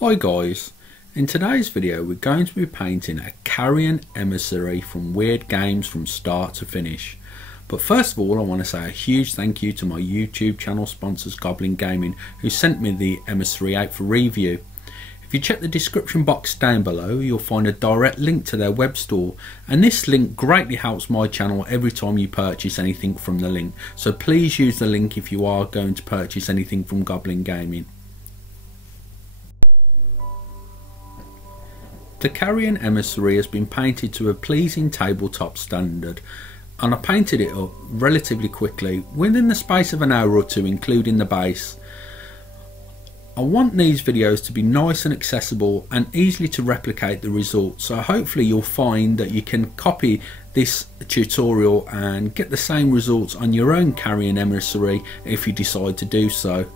Hi guys, in today's video we're going to be painting a Carrion Emissary from Weird Games from start to finish. But first of all I want to say a huge thank you to my YouTube channel sponsors Goblin Gaming, who sent me the Emissary out for review. If you check the description box down below you'll find a direct link to their web store, and this link greatly helps my channel every time you purchase anything from the link, so please use the link if you are going to purchase anything from Goblin Gaming. The Carrion Emissary has been painted to a pleasing tabletop standard, and I painted it up relatively quickly, within the space of an hour or two, including the base. I want these videos to be nice and accessible and easily to replicate the results, so hopefully you'll find that you can copy this tutorial and get the same results on your own Carrion Emissary if you decide to do so.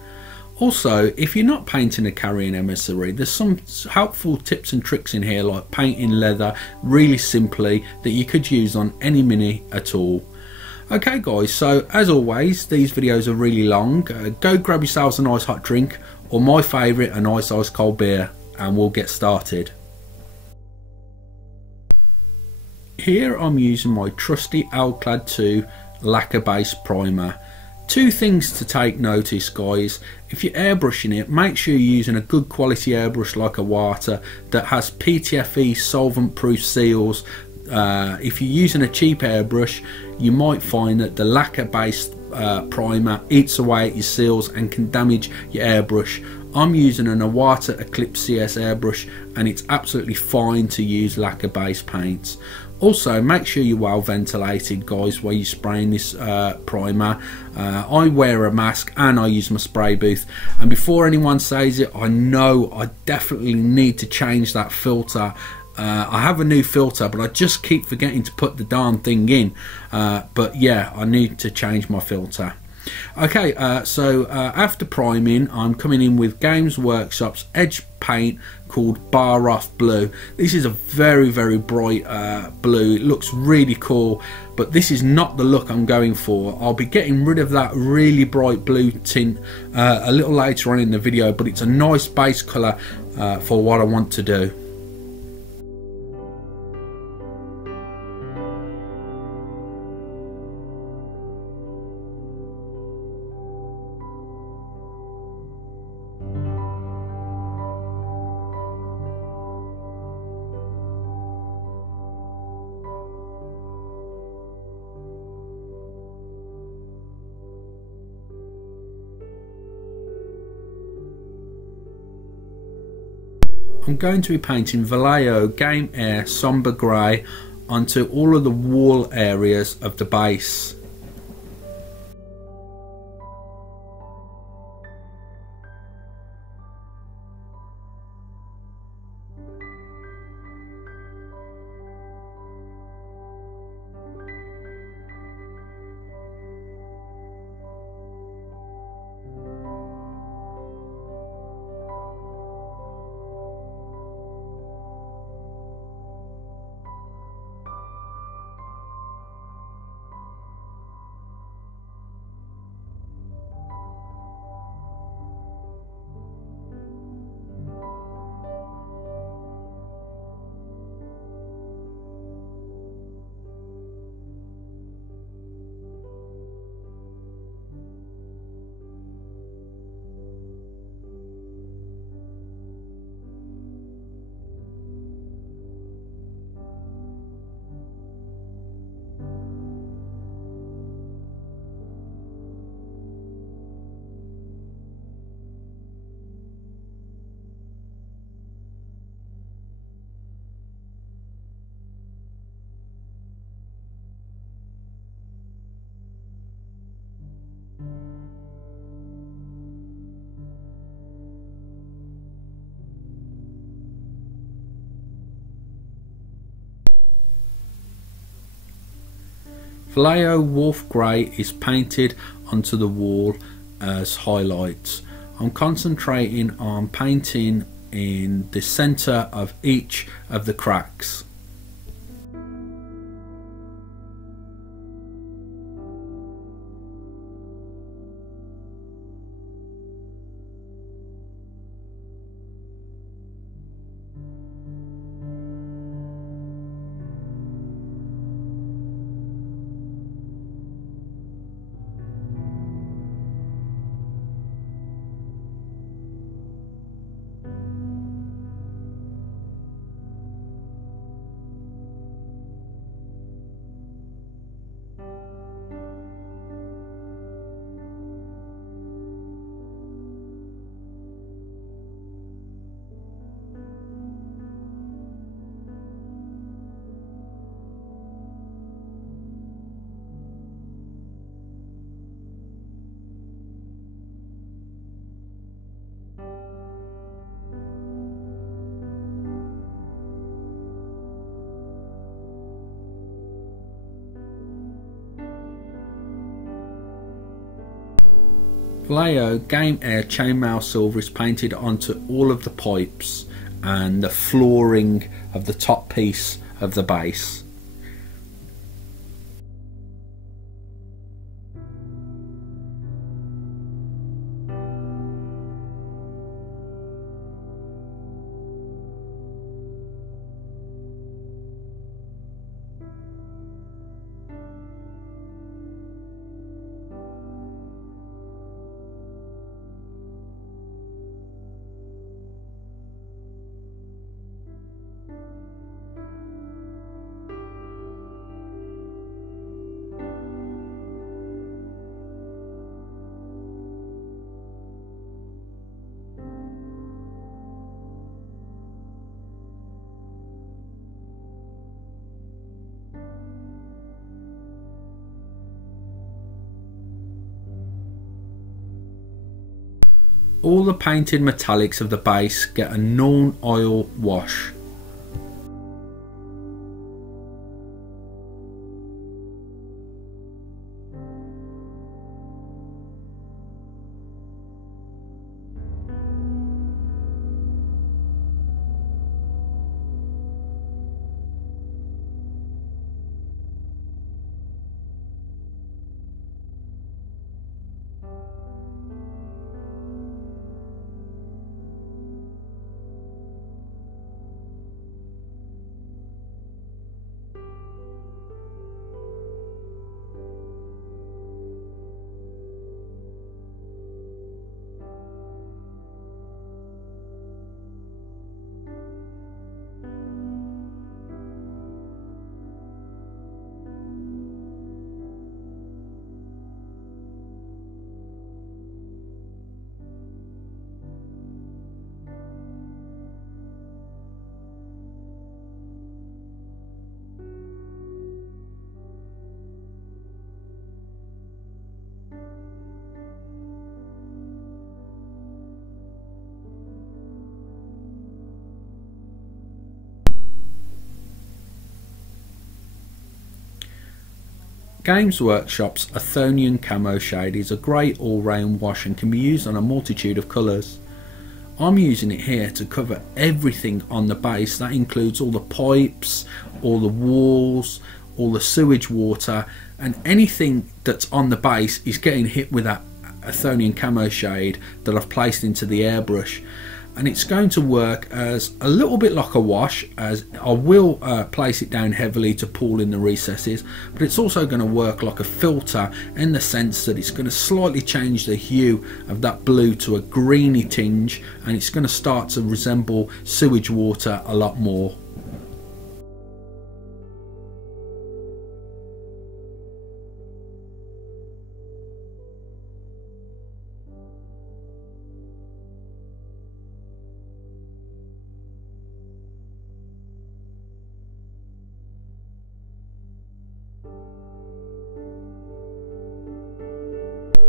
Also, if you're not painting a Carrion Emissary, there's some helpful tips and tricks in here, like painting leather really simply, that you could use on any mini at all. Okay guys, so as always these videos are really long. Go grab yourselves a nice hot drink, or my favourite, a nice ice cold beer, and we'll get started. Here I'm using my trusty Alclad 2 lacquer base primer. Two things to take notice guys: if you're airbrushing it, make sure you're using a good quality airbrush like a Wata that has PTFE solvent proof seals. If you're using a cheap airbrush you might find that the lacquer based primer eats away at your seals and can damage your airbrush. I'm using an Wata Eclipse CS airbrush and it's absolutely fine to use lacquer based paints. Also make sure you're well ventilated guys while you're spraying this primer. I wear a mask and I use my spray booth, and before anyone says it, I know I definitely need to change that filter. I have a new filter but I just keep forgetting to put the darn thing in, but yeah, I need to change my filter. Okay, so after priming I'm coming in with Games Workshop's edge paint called Bar Off Blue. This is a very bright blue. It looks really cool, but this is not the look I'm going for. I'll be getting rid of that really bright blue tint a little later on in the video, but it's a nice base colour for what I want to do. I'm going to be painting Vallejo Game Air Somber Grey onto all of the wall areas of the base. Vallejo Wolf Grey is painted onto the wall as highlights. I'm concentrating on painting in the center of each of the cracks. Vallejo Game Air Chainmail Silver is painted onto all of the pipes and the flooring of the top piece of the base. All the painted metallics of the base get a non-oil wash. Games Workshop's Athonian Camo shade is a great all-round wash and can be used on a multitude of colours. I'm using it here to cover everything on the base. That includes all the pipes, all the walls, all the sewage water, and anything that's on the base is getting hit with that Athonian Camo shade that I've placed into the airbrush. And it's going to work as a little bit like a wash, as I will place it down heavily to pull in the recesses, but it's also going to work like a filter in the sense that it's going to slightly change the hue of that blue to a greeny tinge, and it's going to start to resemble sewage water a lot more.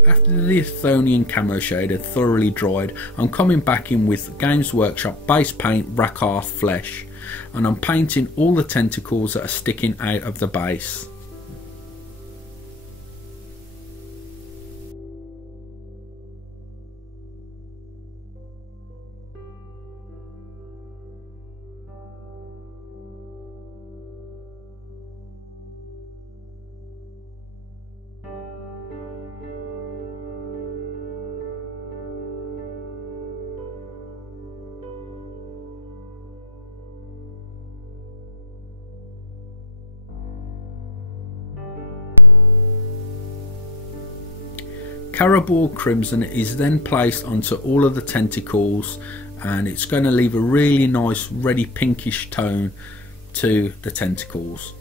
After the Athonian Camo shade had thoroughly dried, I'm coming back in with Games Workshop base paint Rakarth Flesh, and I'm painting all the tentacles that are sticking out of the base. Carabao Crimson is then placed onto all of the tentacles, and it's going to leave a really nice reddy pinkish tone to the tentacles.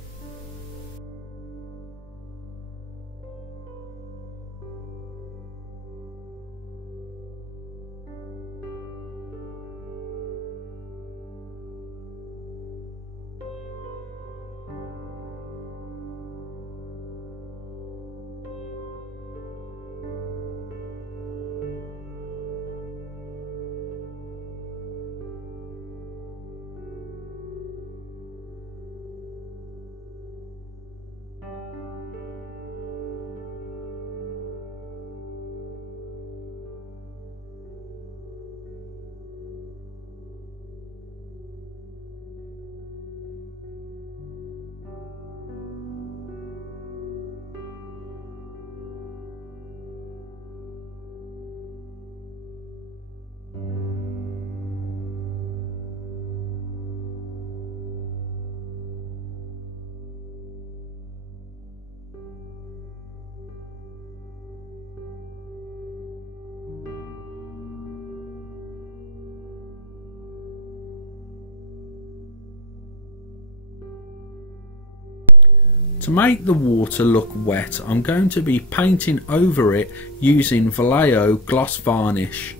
To make the water look wet, I'm going to be painting over it using Vallejo gloss varnish.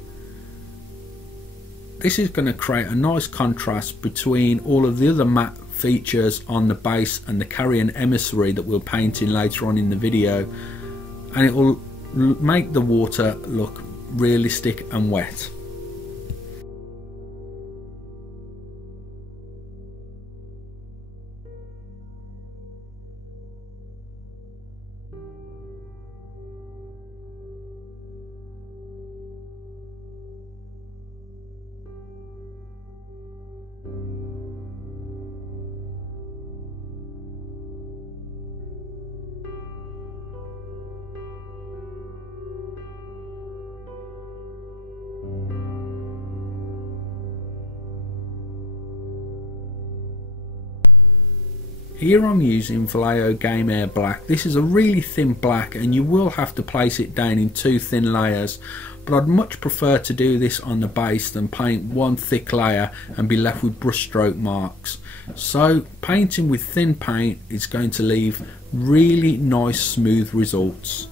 This is going to create a nice contrast between all of the other matte features on the base and the Carrion Emissary that we'll paint in later on in the video, and it will make the water look realistic and wet. Here I'm using Vallejo Game Air Black. This is a really thin black and you will have to place it down in 2 thin layers, but I'd much prefer to do this on the base than paint one thick layer and be left with brushstroke marks. So painting with thin paint is going to leave really nice smooth results.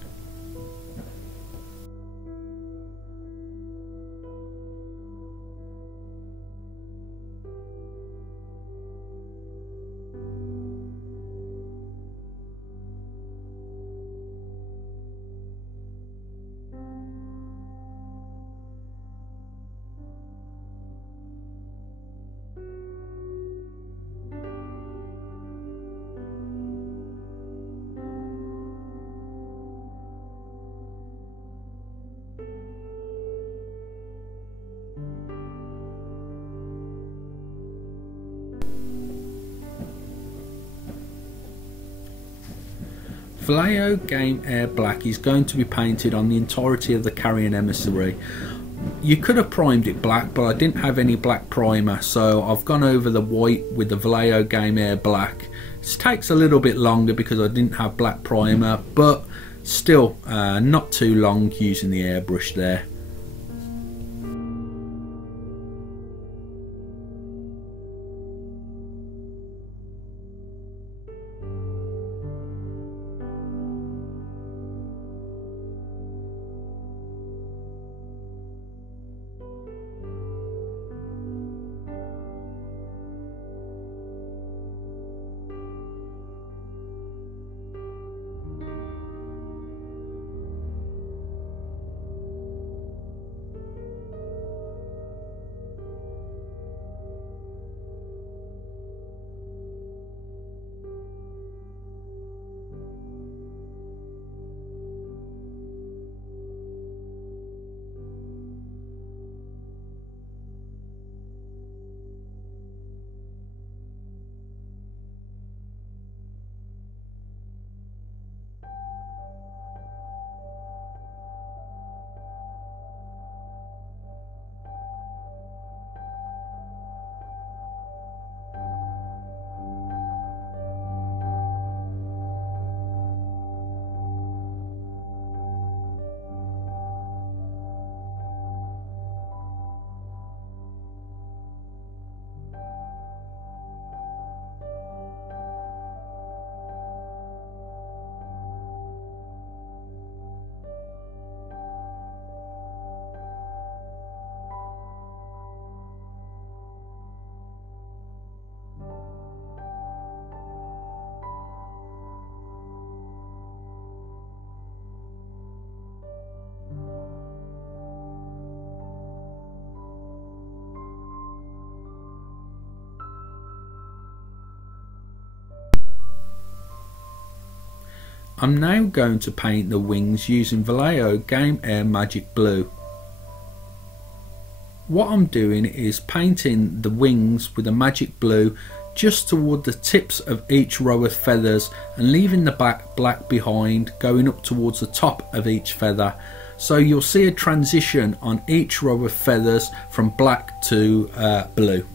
Vallejo Game Air Black is going to be painted on the entirety of the Carrion Emissary. You could have primed it black, but I didn't have any black primer, so I've gone over the white with the Vallejo Game Air Black. This takes a little bit longer because I didn't have black primer, but still not too long using the airbrush there. I'm now going to paint the wings using Vallejo Game Air Magic Blue. What I'm doing is painting the wings with a magic blue just toward the tips of each row of feathers and leaving the black behind, going up towards the top of each feather. So you'll see a transition on each row of feathers from black to blue.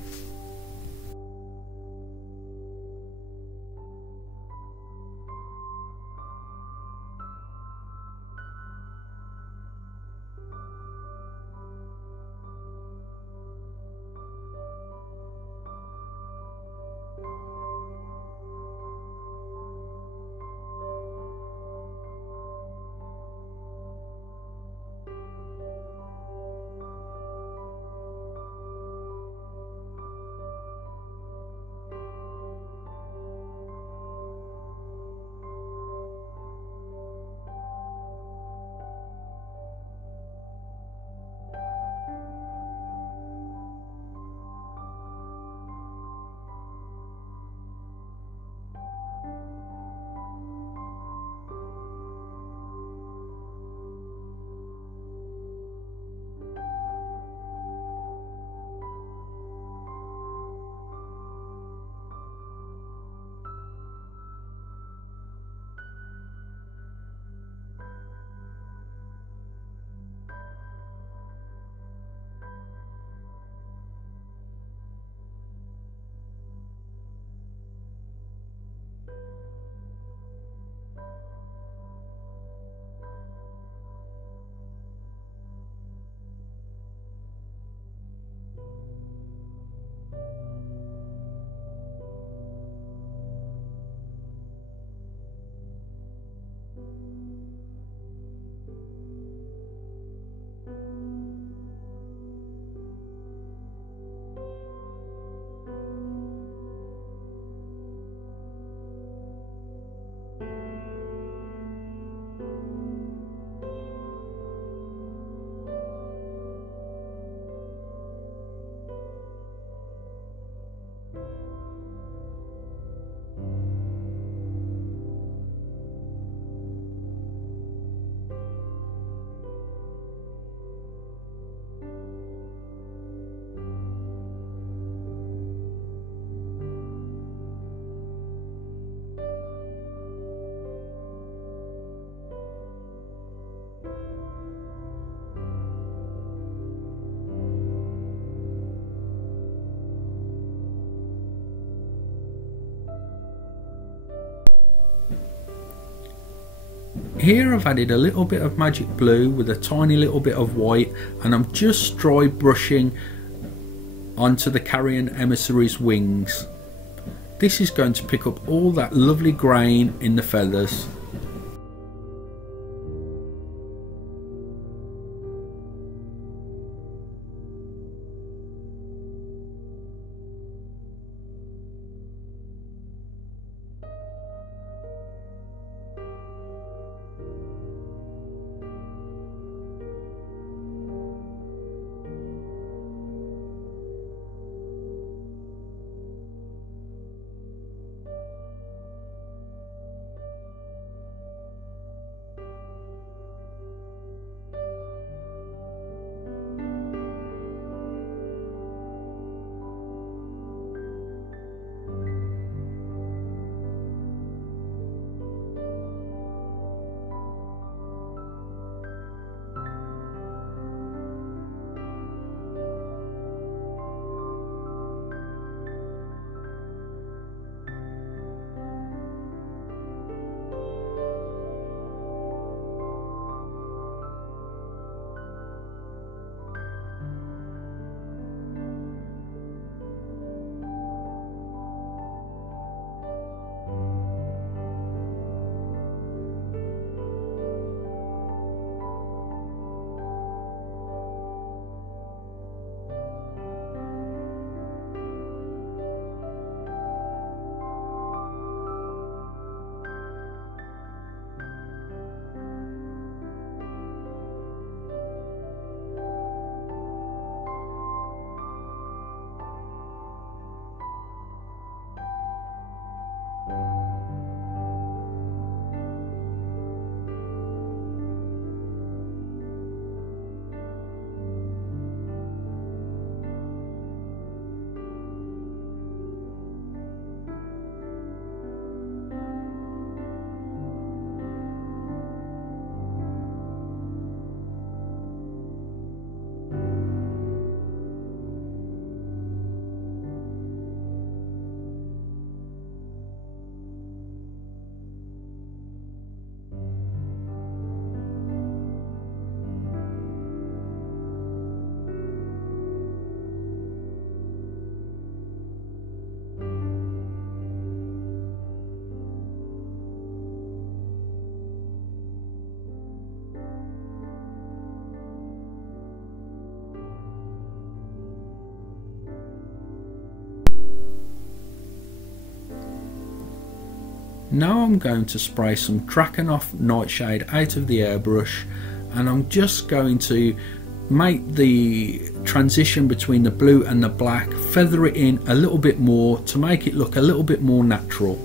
Here I've added a little bit of magic blue with a tiny little bit of white, and I'm just dry brushing onto the Carrion Emissary's wings. This is going to pick up all that lovely grain in the feathers. Now I'm going to spray some Drakenhof Nightshade out of the airbrush, and I'm just going to make the transition between the blue and the black, feather it in a little bit more to make it look a little bit more natural.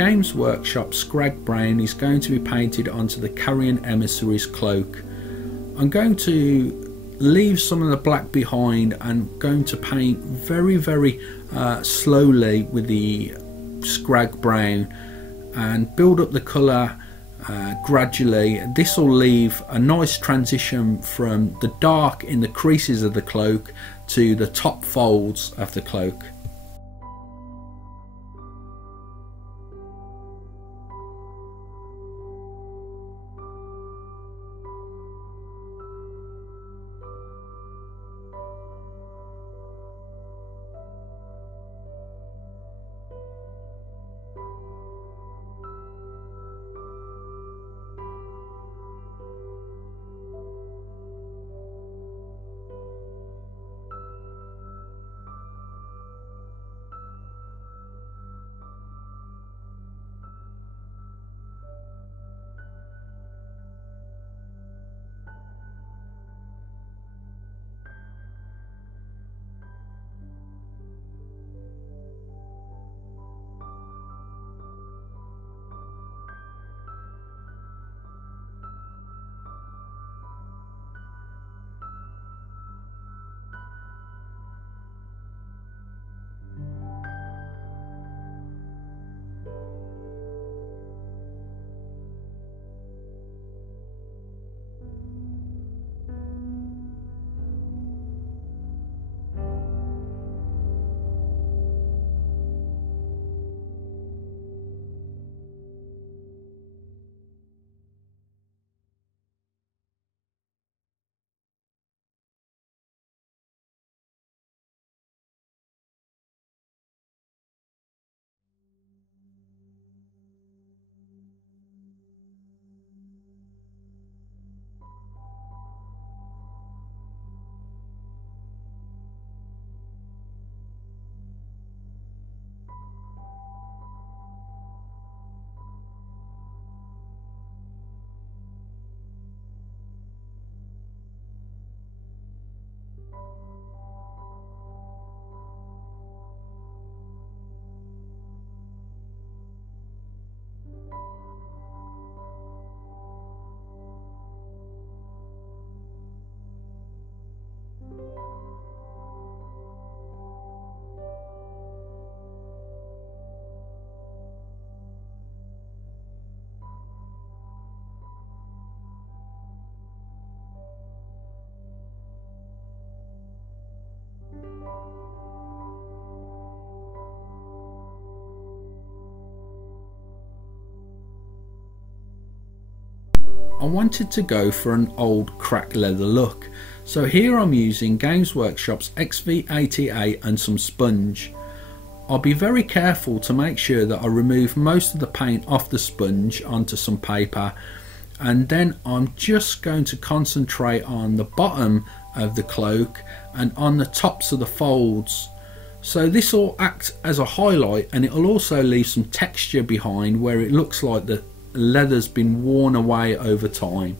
Games Workshop Scrag Brown is going to be painted onto the Carrion Emissary's cloak. I'm going to leave some of the black behind and going to paint very slowly with the Scrag Brown and build up the colour gradually. This will leave a nice transition from the dark in the creases of the cloak to the top folds of the cloak. I wanted to go for an old cracked leather look, so here I'm using Games Workshop's XV88 and some sponge. I'll be very careful to make sure that I remove most of the paint off the sponge onto some paper, and then I'm just going to concentrate on the bottom of the cloak and on the tops of the folds. So this will act as a highlight, and it will also leave some texture behind where it looks like the leather's been worn away over time.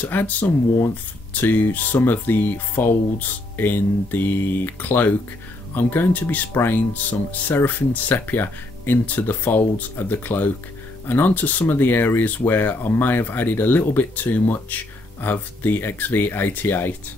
To add some warmth to some of the folds in the cloak, I'm going to be spraying some Seraphim Sepia into the folds of the cloak and onto some of the areas where I may have added a little bit too much of the XV88.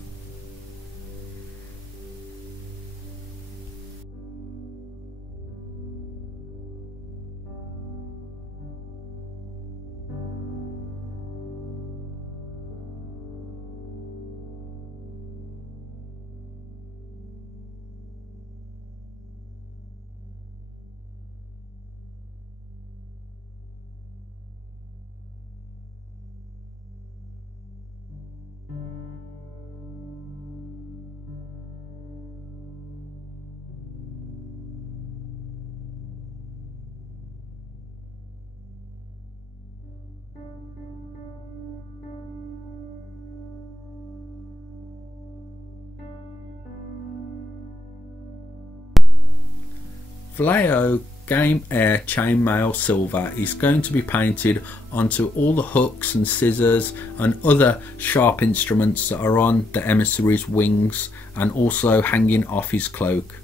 Vallejo Game Air Chainmail Silver is going to be painted onto all the hooks and scissors and other sharp instruments that are on the emissary's wings and also hanging off his cloak.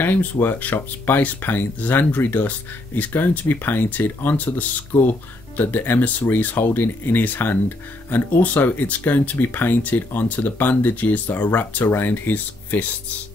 Games Workshop's base paint Zandri Dust is going to be painted onto the skull that the emissary is holding in his hand, and also it's going to be painted onto the bandages that are wrapped around his fists.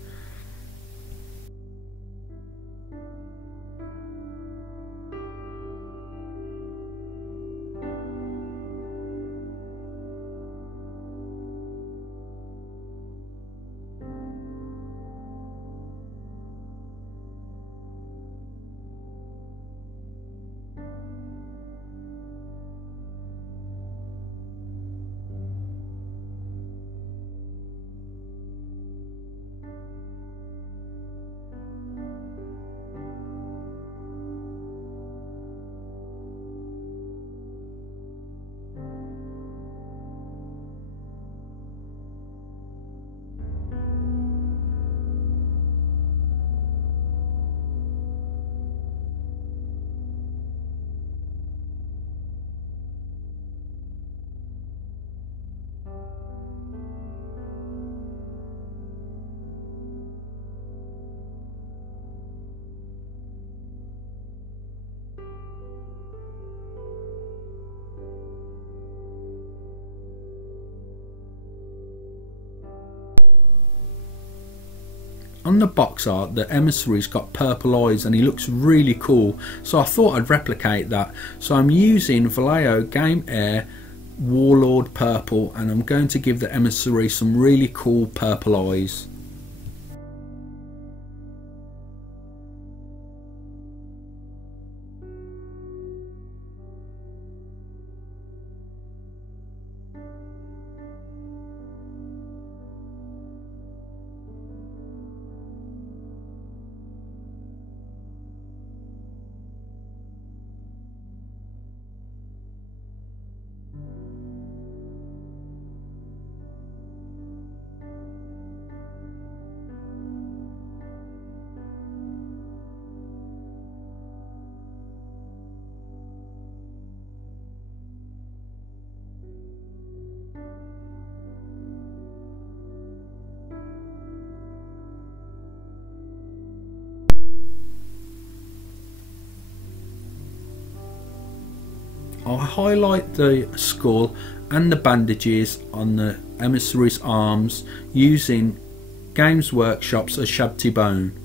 On the box art, the emissary's got purple eyes and he looks really cool, so I thought I'd replicate that. So I'm using Vallejo Game Air Warlord Purple and I'm going to give the emissary some really cool purple eyes. I'll highlight the skull and the bandages on the emissary's arms using Games Workshop's Ashabti bone.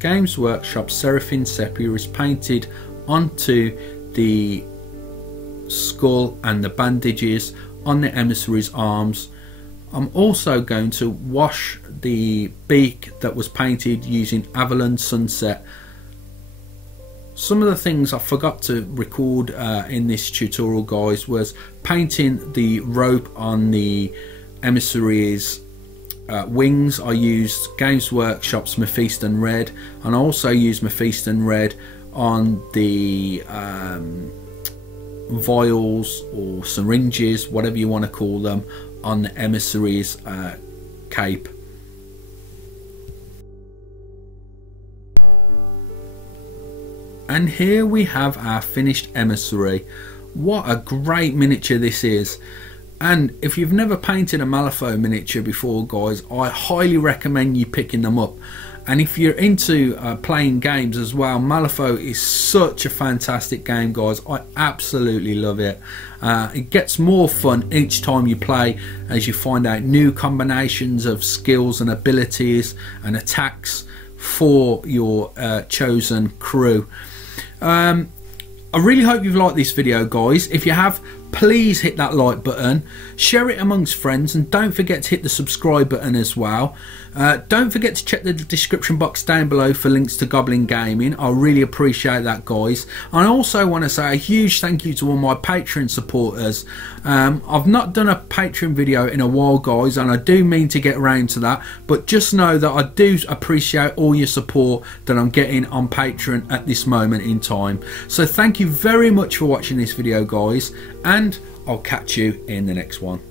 Games Workshop Seraphim Sepia is painted onto the skull and the bandages on the emissary's arms. I'm also going to wash the beak that was painted using Avalon Sunset. Some of the things I forgot to record in this tutorial, guys, was painting the rope on the emissary's wings. I used Games Workshop's Mephiston Red, and I also used Mephiston Red on the vials or syringes, whatever you want to call them, on the emissary's cape. And here we have our finished emissary. What a great miniature this is. And if you've never painted a Malifaux miniature before, guys, I highly recommend you picking them up. And if you're into playing games as well, Malifaux is such a fantastic game, guys. I absolutely love it. It gets more fun each time you play as you find out new combinations of skills and abilities and attacks for your chosen crew. I really hope you've liked this video, guys. If you have, please hit that like button, share it amongst friends, and don't forget to hit the subscribe button as well. Don't forget to check the description box down below for links to Goblin Gaming. I really appreciate that, guys. I also want to say a huge thank you to all my Patreon supporters. I've not done a Patreon video in a while, guys, and I do mean to get around to that, but just know that I do appreciate all your support that I'm getting on Patreon at this moment in time. So thank you very much for watching this video, guys, and I'll catch you in the next one.